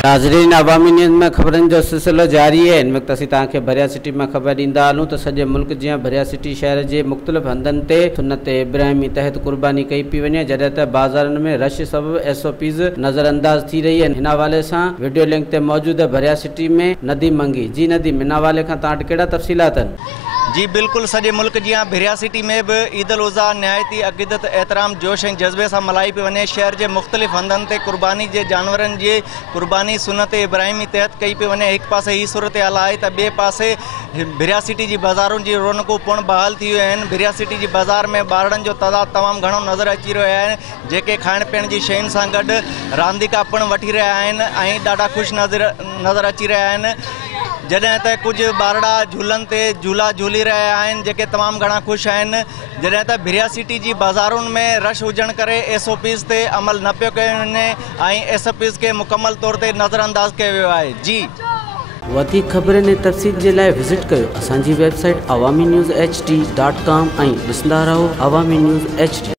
नाज़रीन, अवामी न्यूज़ में खबरन जो सिलसिलो जारी है। इन वक्त असीं तव्हांखे भरिया सिटी में खबर ॾींदा हलूं तो सॼे मुल्क जी भरिया सिटी शहर के मुख़्तलिफ़ हंधनि ते सुन्नत इब्राहिमी तहत कुर्बानी कई पी वञे, जॾहिं त बाज़ारनि में रश सबब SOPs नज़रअंदाज थी रही है। इन हवाले से वीडियो लिंक ते मौजूद है भरिया सिटी में नदीम मंगी। जी नदीम, इन हवाले खां तव्हां वटि कहिड़ा तफ़सीलात आहिनि? जी बिल्कुल, सॼे मुल्क जी भिरिया सिटी में भी ईद उल अज़हा नहायती अक़ीदत एहतराम जोश ऐं जज़्बे से मल्हाई पई वञे। शहर के मुख़्तलिफ़ हंधनि ते कुर्बानी के जानवरनि जी कुर्बानी सुन्नत इब्राहिमी तहत कई पई वञे। एक पासे ही सूरत हाल आहे त ॿिए पासे भिरिया सिटी की बाज़ारुनि जी रौनकूं पुण बहाल थी वियूं आहिनि। भिरिया सिटी की बाज़ार में ॿारनि जो तइदादु तमामु घणो नज़र अची रहियो आहे, जेके खाइण पीअण जी शयुनि सां गॾु रांदीका पिण वठी रहिया आहिनि ऐं ॾाढा ख़ुशि नज़र अची रहिया आहिनि। जॾहिं त कुछ ॿारड़ा झूलनि ते झूला झूली रहिया आहिनि, जेके तमामु घणा ख़ुशि आहिनि। जॾहिं त भिरिया सिटी जी बाज़ारुनि में रश हुजण करे SOPs ते अमल न पियो कयो वञे ऐं SOPs के मुकम्मल तौर ते नज़रअंदाज कयो वियो आहे। जी वधीक ख़बरनि ऐं तफ़सील जे लाइ विज़िट कयो असांजी वेबसाइट awamiNewsHD.com ऐं ॾिसंदा रहो अवामी न्यूज़ HD।